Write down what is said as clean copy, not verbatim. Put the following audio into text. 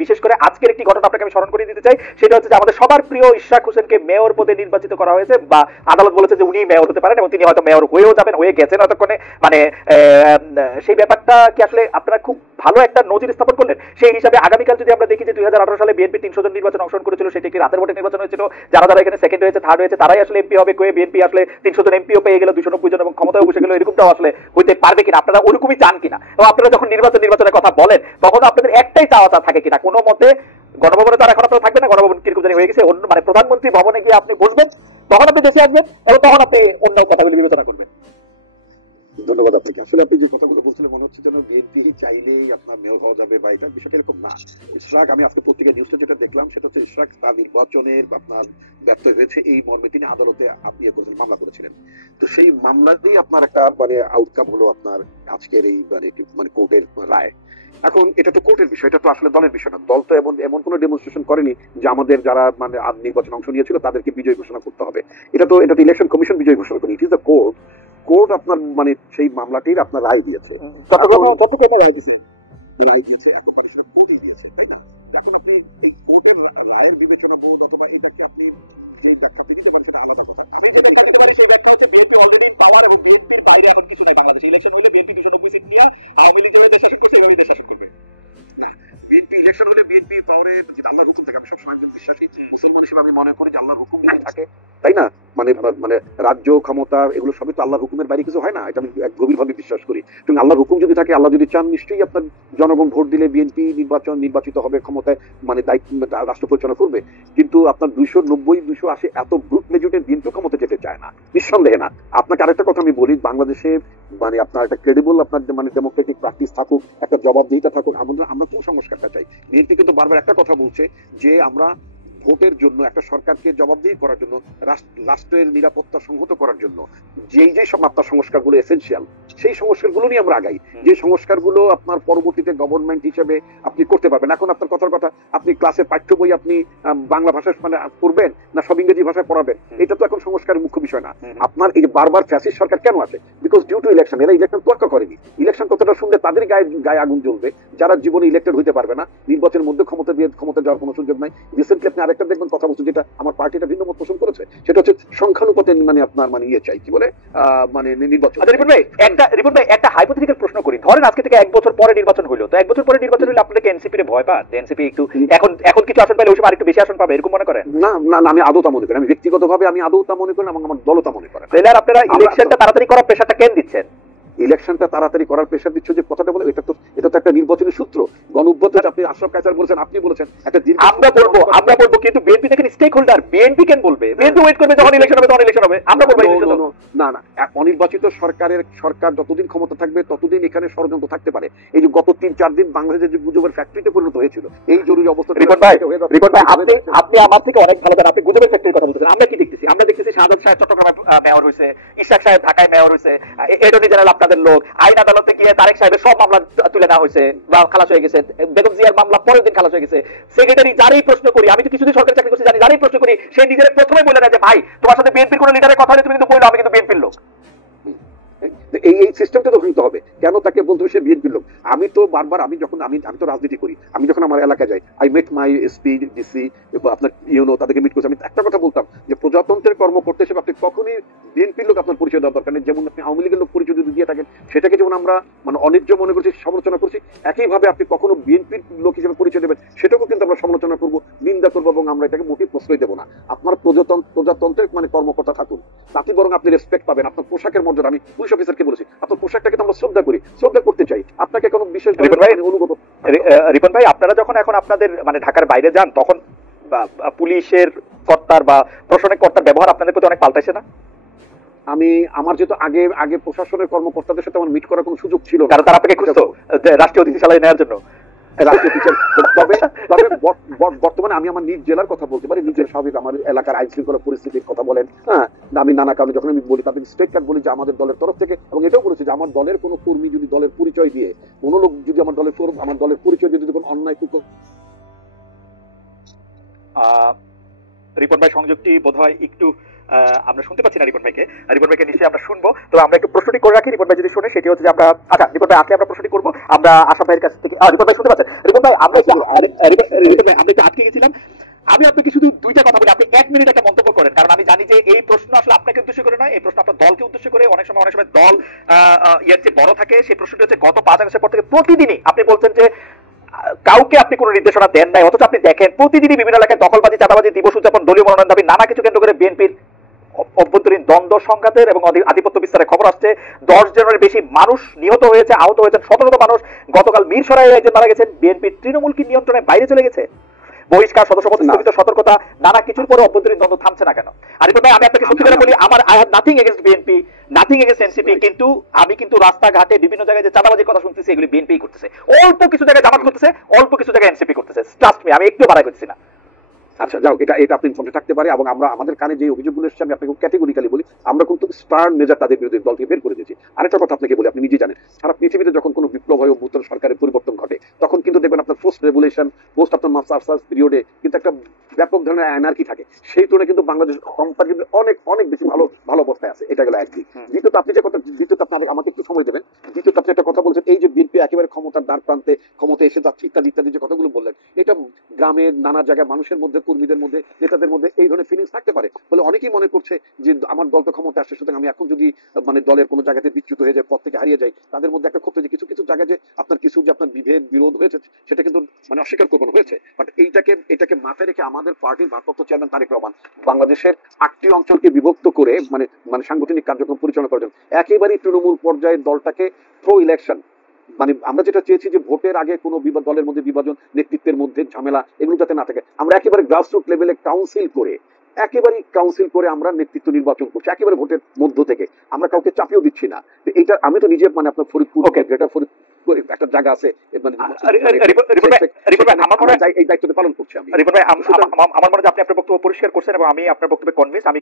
বিশেষ করে আজকের একটি ঘটনা আপনাকে আমি স্মরণ করে দিতে চাই, সেটা হচ্ছে যে আমাদের সবার প্রিয় ইশরাক হোসেনকে মেয়র পদে নির্বাচিত করা হয়েছে, বা আদালত বলেছে যে উনি মেয়র হতে পারেন এবং তিনি হয়তো মেয়র হয়েও যাবেন, হয়ে গেছেন এতক্ষণে। মানে সেই ব্যাপারটা কি আসলে আপনারা খুব ভালো একটা নজির স্থাপন করলেন। সেই হিসাবে আগামীকাল যদি আমরা দেখি যে 2018 সালে বিএনপি 300 জন নির্বাচন অংশগ্রহণ করেছিল, সেটি একটি রাতের ভোটে নির্বাচন হয়েছিল, যারা যারা এখানে সেকেন্ড হয়েছে, থার্ড হয়েছে, তারাই আসলে এমপি হবে, কয়ে বিএনপি আসলে 300 জন এমপিও পেয়ে গেল, 290 জন এবং ক্ষমতায় বসে গেল, এরকমটাও আসলে হইতে পারবে কিনা, আপনারা ওরকমই চান কিনা? এবং আপনারা যখন নির্বাচনের কথা বলেন তখন আপনাদের একটাই চাওয়া থাকে কিনা কোনো মতে গণভবনে তারা এখন আপনারা থাকবে না, গণভবন কিরকম জানি হয়ে গেছে, অন্য মানে প্রধানমন্ত্রী ভবনে গিয়ে আপনি বসবেন, তখন আপনি দেশে আসবেন এবং তখন আপনি অন্য কথাগুলি বিবেচনা করবেন। ধন্যবাদ আপনাকে। আসলে আপনি যে কথাগুলো বলছিলেন মনে হচ্ছে যেন বিএনপি চাইলেই আপনার মেয়র হওয়া যাবে বা এটা বিষয়টা এরকম না। ইশরাক, আমি আজকে পত্রিকা নিউজটা যেটা দেখলাম সেটা হচ্ছে ইশরাক তার নির্বাচনের আপনার ব্যর্থ হয়েছে এই মর্মে তিনি আদালতে আপিল করেছিলেন, মামলা করেছিলেন। তো সেই মামলাতেই আপনার একটা মানে আউটকাম হলো আপনার আজকের এই মানে কোর্টের রায়। এখন এটা তো কোর্টের বিষয়, এটা তো আসলে দলের বিষয় না। দল তো এমন কোনো ডেমনস্ট্রেশন করেনি যে আমাদের যারা মানে নির্বাচন অংশ নিয়েছিল তাদেরকে বিজয় ঘোষণা করতে হবে। এটা তো ইলেকশন কমিশন বিজয় ঘোষণা করেনি, it is the court. Court আপনার মানে সেই মামলাটির আপনার রায় দিয়েছে। কত কথা রায় দিয়েছে, রায় দিয়েছে একবারে কোর্টই দিয়েছে, তাই না? এখন আপনি এই কোর্টের রায়ের বিবেচনা বোধ অথবা এটাকে আপনি যে ব্যাখ্যা দিতে পারেন সেটা আলাদা কথা। আমি যে ব্যাখ্যা দিতে পারি সেই ব্যাখ্যা হচ্ছে বিএনপি অলরেডি ইন পাওয়ার এবং বিএনপির বাইরে এখন কিছু নাই বাংলাদেশে। ইলেকশন হইলে বিএনপি 290 সিট নিয়ে আওয়ামী লীগ যেভাবে দেশ শাসন করছে এইভাবেই দেশ শাসন করবে। বিএনপি ইলেকশন হলে বিএনপি পাওয়ারে আল্লাহর হুকুম থাকে। আমি সবসময় একজন বিশ্বাসী মুসলমান হিসেবে আমি মনে করি যে আল্লাহর হুকুম যদি থাকে, তাই না, মানে মানে রাজ্য ক্ষমতা এগুলো সবই তো আল্লাহর হুকুমের বাইরে কিছু হয় না, এটা আমি গভীরভাবে বিশ্বাস করি। এবং আল্লাহর হুকুম যদি থাকে, আল্লাহ যদি চান, নিশ্চয়ই আপনার জনগণ ভোট দিলে বিএনপি নির্বাচিত হবে, ক্ষমতায় মানে দায়িত্ব রাষ্ট্র পরিচালনা করবে। কিন্তু আপনার 290 280 এত ব্রুট মেজরিটির বিএনপি ক্ষমতা যেতে চায় না, নিঃসন্দেহে না। আপনাকে আরেকটা কথা আমি বলি, বাংলাদেশে মানে আপনার একটা ক্রেডিবল আপনার মানে ডেমোক্রেটিক প্র্যাকটিস থাকুক, একটা জবাবদিহিতা থাকুক। আমরা কোন সংস্কারটা চাই? বিএনপি কিন্তু বারবার একটা কথা বলছে যে আমরা ভোটের জন্য একটা সরকারকে জবাবদিহি করার জন্য, রাষ্ট্রের নিরাপত্তা সংহত করার জন্য যে সব আপনার সংস্কারগুলো এসেনশিয়াল, সেই সংস্কারগুলো নিয়ে আমরা আগাই, যে সংস্কারগুলো আপনার পরবর্তীতে গভর্নমেন্ট হিসেবে আপনি করতে পারবেন। এখন আপনার কথার কথা, আপনি ক্লাসে পাঠ্য বই আপনি বাংলা ভাষায় মানে পড়বেন না সব ইংরেজি ভাষায় পড়াবেন, এটা তো এখন সংস্কারের মুখ্য বিষয় না। আপনার এই যে বারবার ফ্যাসিস্ট সরকার কেন আছে? Because due to election. এরা ইলেকশন তোয়াক্কা করেনি। ইলেকশন কতটা শুনলে তাদের গায়ে আগুন জ্বলবে যারা জীবনে ইলেক্টেড হইতে পারবে না, নির্বাচনের মধ্যে ক্ষমতা যাওয়ার কোনো সুযোগ নাই। রিসেন্টলি আপনি আরেকটা দেখবেন কথা বলছেন, যেটা আমার পার্টিটা ভিন্ন মত পোষণ করেছে, সেটা হচ্ছে সংখ্যানুপাতে মানে আপনার মানে চাই কি বলে মানে নির্বাচন। রিপন ভাই একটা হাইপোথেটিক্যাল প্রশ্ন করি, ধরেন আজকে থেকে 1 বছর পরে নির্বাচন হইলো, তো 1 বছর পরে নির্বাচন হইলে আপনাদের এনসিপি রে ভয় পান? এনসিপি একটু এখন কিছু আসন পাইলে ওই সময় আরেকটু বেশি আসন পাবে, এরকম মনে করেন? না না না, আমি আদৌ তা মনে করি, আমি ব্যক্তিগতভাবে আমি আদৌ তা মনে করি এবং আমার দলও তা মনে করে। তাহলে আপনারা ইলেকশনটা তাড়াতাড়ি করার প্রেশারটা কেন দিচ্ছেন? ইলেকশনটা তাড়াতাড়ি করার প্রেশার দিচ্ছে যে কথাটা বলে, এটা তো একটা নির্বাচনী সূত্র। গণঅভ্যুত্থান আপনি আশরাফ কায়সার বলেছেন, আপনি বলেছেন একটা আমরা বলবো, কিন্তু বিএনপি দেখেন স্টেক হোল্ডার, বিএনপি কেন বলবে? বিএনপি ওয়েট করবে যখন ইলেকশন হবে তখন ইলেকশন হবে, আমরা বলবো না না, অনির্বাচিত সরকার যতদিন ক্ষমতা থাকবে ততদিন এখানে ষড়যন্ত্র থাকতে পারে। এই যে গত 3-4 দিন বাংলাদেশের যে গুজবের ফ্যাক্টরিতে পরিণত হয়েছিল এই জরুরি অবস্থা। রিপন ভাই আপনি আমার থেকে অনেক ভালো জানেন, আপনি গুজবের ফ্যাক্টরির কথা বলতেছেন। আমরা কি দেখতেছি? আমরা দেখতেছি শাহাদাত সাহেব চট্টগ্রামে মেয়র হয়েছে, ইশরাক সাহেব ঢাকায় মেয়র হয়েছে, অ্যাটর্নি জেনারেল আপনাদের লোক, আইন আদালতে গিয়ে তারেক সাহেবের সব মামলা তুলে নেওয়া হয়েছে বা খালাস হয়ে গেছে, বেগম জিয়ার মামলা পরের দিন খালাস হয়ে গেছে। সেক্রেটারি যারাই প্রশ্ন করি, আমি তো কিছুদিন সরকারি চাকরি করছি জানি, যারাই প্রশ্ন করি সে নিজের প্রথমে বলে দেয় যে ভাই তোমার সাথে বিএনপির কোন লিডারের কথা হলে তুমি কিন্তু বললো আমি কিন্তু বিএনপির লোক। এই সিস্টেমটা তো হইতে হবে। কেন তাকে বলতে হবে সে বিএনপির লোক? আমি তো বারবার আমি তো রাজনীতি করি, আমি যখন আমার এলাকায় যাই, I met my SP DC আপনার ইউনো, তাদেরকে মিট করছি। আমি একটা কথা বলতাম যে প্রজাতন্ত্রের কর্মকর্তা হিসেবে আপনি কখনই বিএনপির লোক আপনার পরিচয় দেওয়ার দরকার নেই। যেমন আপনি আওয়ামী লীগের লোক পরিচয় যদি দিয়ে থাকেন, সেটাকে যেমন আমরা মানে অন্যায্য মনে করছি, সমালোচনা করছি, একইভাবে আপনি কখনো বিএনপির লোক হিসেবে পরিচয় দেবেন, সেটাকেও কিন্তু আমরা সমালোচনা করবো, নিন্দা করবো এবং আমরা এটাকে মোটেই প্রশ্রয় দেবো না। আপনার প্রজাতন্ত্রের মানে কর্মকর্তা থাকুন, তাতে বরং আপনি রেসপেক্ট পাবেন। আপনার পোশাকের মর্যাদা, আমি পুলিশ অফিসারকে বলেছি, আপনার পোশাকটাকে তো আমরা শ্রদ্ধা করি, শ্রদ্ধা করতে চাই, আপনাকে কোনো বিশেষ অনুগত। রিপন ভাই আপনারা যখন এখন আপনাদের মানে ঢাকার বাইরে যান, তখন পুলিশের কর্তার বা প্রশাসনিক কর্তার ব্যবহার আপনাদের প্রতি অনেক পাল্টাইছে না? আমার যেহেতু আগে প্রশাসনের কর্মকর্তাদের সাথে আমার মিট করার কোনো সুযোগ ছিল, তারা আপনাকে খুঁজতো রাষ্ট্রীয় অতিথিশালায় নেওয়ার জন্য। তবে বর্তমানে আমি আমার নিজ জেলার কথা বলতে পারি, নিজের স্বাভাবিক আমার এলাকার আইন শৃঙ্খলা পরিস্থিতির কথা বলেন, হ্যাঁ, আমি নানা কারণে যখন আমি বলি তাদের স্ট্রেট কাট বলি যে আমাদের দলের তরফ থেকে, এবং এটাও বলেছি যে আমার দলের কোনো কর্মী যদি দলের পরিচয় দিয়ে কোনো লোক যদি আমার দলের পরিচয় যদি কোনো অন্যায় রিপন ভাই সংযোগটি বোধহয় একটু আমরা শুনতে পাচ্ছি না রিপন ভাইকে। রিপন ভাইকে নিশ্চয়ই আমরা শুনবো, তবে আমরা একটু প্রশ্নটি করে রাখি, রিপন ভাই যদি শুনে সেটি হচ্ছে যে আমরা, আচ্ছা রিপন ভাই আজকে আমরা প্রশ্নটি করবো আমরা আশা ভাইয়ের কাছ থেকে। রিপন ভাই শুনতে পাচ্ছেন? রিপন ভাই আমরা রিপন ভাই আমরা একটু আটকে গেছিলাম। আমি আপনাকে শুধু দুইটা কথা বলি, আপনি 1 মিনিট একটা মন্তব্য করেন, কারণ আমি জানি যে এই প্রশ্ন আসলে আপনাকে উদ্দেশ্য করে নয়, এই প্রশ্ন আপনার দলকে উদ্দেশ্য করে। অনেক সময় দল ইয়ার যে বড় থাকে, সেই প্রশ্নটি হচ্ছে গত 5 আগস্টের পর থেকে প্রতিদিনই আপনি বলছেন যে কাউকে আপনি কোনো নির্দেশনা দেন নাই, অথচ আপনি দেখেন প্রতিদিনই বিভিন্ন এলাকায় দখলবাজি, চাঁদাবাজি, দিবস উদযাপন, দলীয় মনোনয়ন দাবি, নানা কিছু কেন্দ্র করে বিএনপির অভ্যন্তরীণ দ্বন্দ্ব সংঘাতের এবং আধিপত্য বিস্তারের খবর আসছে। 10 জনের বেশি মানুষ নিহত হয়েছে, আহত হয়েছেন 17 মানুষ। গতকাল মিরসরাইয়ে একজন মারা গেছেন। বিএনপির তৃণমূল কি নিয়ন্ত্রণের বাইরে চলে গেছে? বহিষ্কার, সদস্যপদ স্থগিত, সতর্কতা, নানা কিছুর পরে অভ্যন্তরীণ দ্বন্দ্ব থামছে না কেন? আরিফ ভাই আমি আপনাকে সত্যি করে বলি, আমার I have nothing against BNP, nothing against NCP, কিন্তু আমি কিন্তু রাস্তাঘাটে বিভিন্ন জায়গায় যে চাঁদাবাজির কথা শুনতেছি এগুলি বিএনপি করতেছে। অল্প কিছু জায়গায় জামাত করতেছে, অল্প কিছু জায়গায় এনসিপি করতেছে। ট্রাস্ট মি, আমি একটু বাড়াই করছি না। আচ্ছা যাও, এটা আপনি ইনফর্মে থাকতে পারে, এবং আমরা আমাদের কানে যে অভিযোগগুলো এসেছে আমি আপনাকে ক্যাটেগরিক্যালি বলি, আমরা কিন্তু স্টার্ন মেজার তাদের বিরুদ্ধে দল থেকে বের করে দিয়েছি। আরেকটা কথা আপনাকে বলি, আপনি নিজে জানেন সারা পৃথিবীতে যখন কোনো বিপ্লব হয়, অভ্যুত্থান, সরকারের পরিবর্তন ঘটে, তখন কিন্তু দেখবেন আপনার পোস্ট রেভুলেশন, পোস্ট আপনার মাস্টার্স পিরিয়ডে কিন্তু একটা ব্যাপক ধরনের অ্যানার্কি থাকে। সেই তুলনায় কিন্তু বাংলাদেশ কম্পার কিন্তু অনেক অনেক বেশি ভালো ভালো অবস্থায় আছে। এটা গেল একদিক। দ্বিতীয়ত আপনি যে কথা, দ্বিতীয়ত আপনি আমাকে একটু সময় দেবেন। দ্বিতীয়ত আপনি একটা কথা বলছেন, এই যে বিএনপি একেবারে ক্ষমতার দ্বার প্রান্তে ক্ষমতা এসে যাচ্ছে ইত্যাদি ইত্যাদি যে কথাগুলো বললেন, এটা গ্রামের নানা জায়গায় মানুষের মধ্যে, কর্মীদের মধ্যে, নেতাদের মধ্যে এই ধরনের ফিলিংস থাকতে পারে বলে অনেকেই মনে করছে যে আমার দল তো ক্ষমতা আসছে, সুতরাং আমি এখন যদি মানে দলের কোনো জায়গাতে বিচ্যুত হয়ে যায়, পদ থেকে হারিয়ে যাই, তাদের মধ্যে একটা ক্ষোভ, যে কিছু কিছু জায়গায় যে আপনার কিছু যে আপনার বিভেদ বিরোধ হয়েছে সেটা কিন্তু মানে অস্বীকার করবেন হয়েছে। বাট এটাকে মাথায় রেখে আমাদের পার্টির ভারপ্রাপ্ত চেয়ারম্যান তারেক রহমান বাংলাদেশের 8টি অঞ্চলকে বিভক্ত করে মানে মানে সাংগঠনিক কার্যক্রম পরিচালনা করেন। একেবারেই তৃণমূল পর্যায়ের দলটাকে প্রো ইলেকশন, মানে আমরা যেটা চেয়েছি যে ভোটের আগে কোনো দলের মধ্যে বিভাজন, নেতৃত্বের মধ্যে ঝামেলা এগুলো যাতে না থাকে, আমরা একেবারে গ্রাসরুট লেভেলে কাউন্সিল করে আমরা নেতৃত্ব নির্বাচন করছি, একেবারে ভোটের মধ্য থেকে। আমরা কাউকে চাপিয়েও দিচ্ছি না। এটা আমি তো নিজে মানে আপনার ফরিদপুর, গ্রেটার ফরিদপুর একটা জায়গা আছে, মানে এই দায়িত্বটা পালন করছি আমি। আমার মনে হয় আপনি আপনার বক্তব্য পরিষ্কার করছেন এবং আমি আপনার বক্তব্যে কনভিন্স। আমি